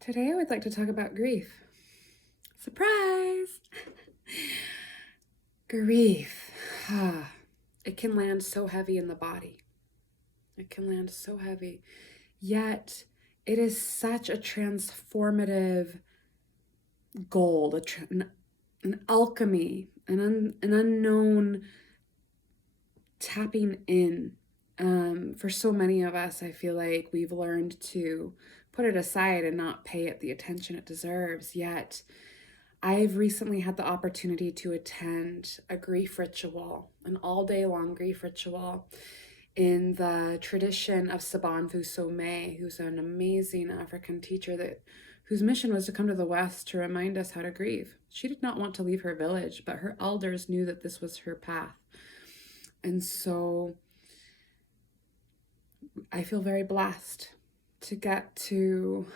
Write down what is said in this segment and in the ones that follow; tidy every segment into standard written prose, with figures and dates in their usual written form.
Today I would like to talk about grief. Surprise! Grief. It can land so heavy in the body. It can land so heavy. Yet it is such a transformative gold, an alchemy, an unknown tapping in. For so many of us, I feel like we've learned to put it aside and not pay it the attention it deserves. Yet I've recently had the opportunity to attend a grief ritual, an all day long grief ritual in the tradition of Sabanfu Somé, who's an amazing African teacher whose mission was to come to the West to remind us how to grieve. She did not want to leave her village, but her elders knew that this was her path. And so I feel very blessed to get to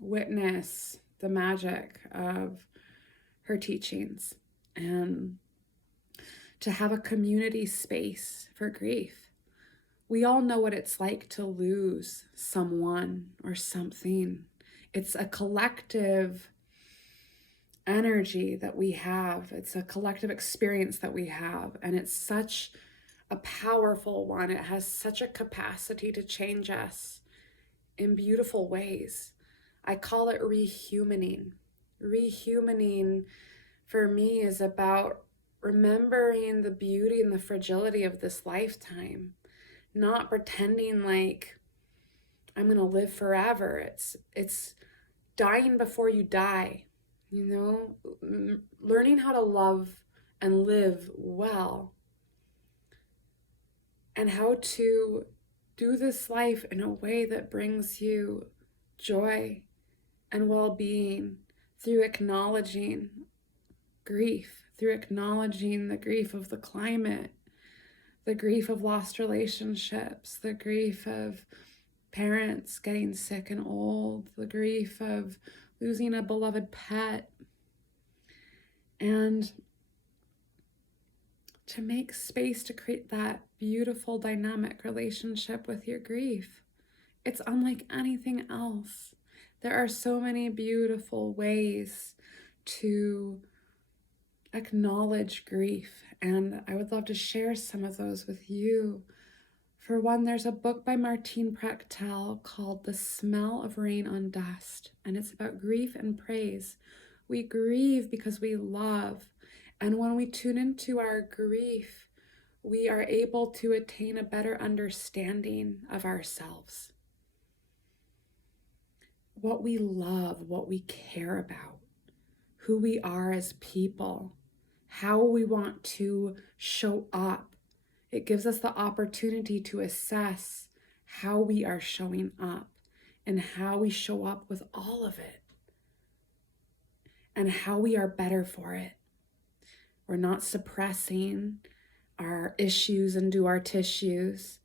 witness the magic of her teachings and to have a community space for grief. We all know what it's like to lose someone or something. It's a collective energy that we have. It's a collective experience that we have. And it's such a powerful one. It has such a capacity to change us in beautiful ways. I call it rehumaning. Rehumaning for me is about remembering the beauty and the fragility of this lifetime, not pretending like I'm going to live forever. It's dying before you die, learning how to love and live well, and how to do this life in a way that brings you joy and well-being through acknowledging grief, through acknowledging the grief of the climate, the grief of lost relationships, the grief of parents getting sick and old, the grief of losing a beloved pet, and to make space to create that beautiful dynamic relationship with your grief. It's unlike anything else. There are so many beautiful ways to acknowledge grief, and I would love to share some of those with you. For one, there's a book by Martine Prechtel called The Smell of Rain on Dust, and it's about grief and praise. We grieve because we love, and when we tune into our grief, we are able to attain a better understanding of ourselves. What we love, what we care about, who we are as people, how we want to show up. It gives us the opportunity to assess how we are showing up and how we show up with all of it and how we are better for it. We're not suppressing our issues into our tissues.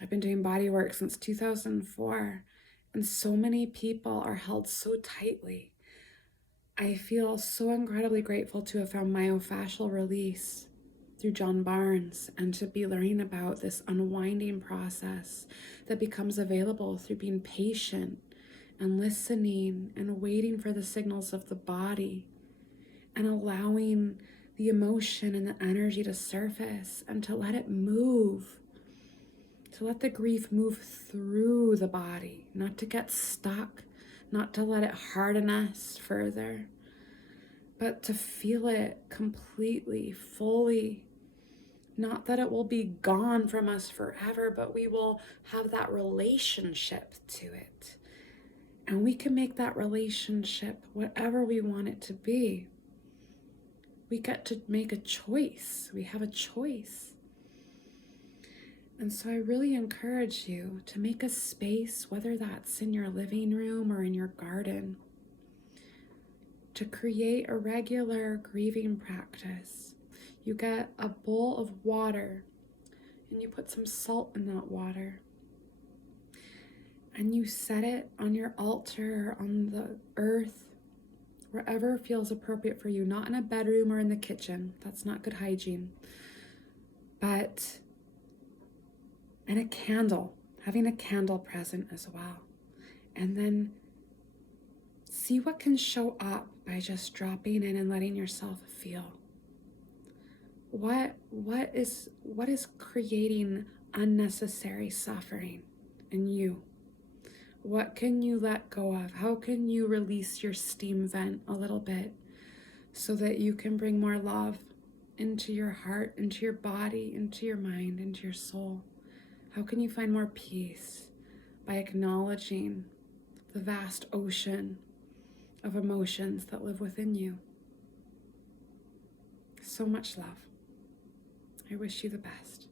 I've been doing body work since 2004, and so many people are held so tightly. I feel so incredibly grateful to have found myofascial release through John Barnes and to be learning about this unwinding process that becomes available through being patient and listening and waiting for the signals of the body and allowing the emotion and the energy to surface and to let it move, to let the grief move through the body, not to get stuck, not to let it harden us further, but to feel it completely, fully. Not that it will be gone from us forever, but we will have that relationship to it. And we can make that relationship whatever we want it to be. We get to make a choice. We have a choice. And so I really encourage you to make a space, whether that's in your living room or in your garden, to create a regular grieving practice. You get a bowl of water and you put some salt in that water. And you set it on your altar, on the earth, wherever feels appropriate for you, not in a bedroom or in the kitchen. That's not good hygiene. But and a candle, having a candle present as well. And then See what can show up by just dropping in and letting yourself feel. What is creating unnecessary suffering in you? What can you let go of? How can you release your steam vent a little bit so that you can bring more love into your heart, into your body, into your mind, into your soul? How can you find more peace by acknowledging the vast ocean of emotions that live within you? So much love. I wish you the best.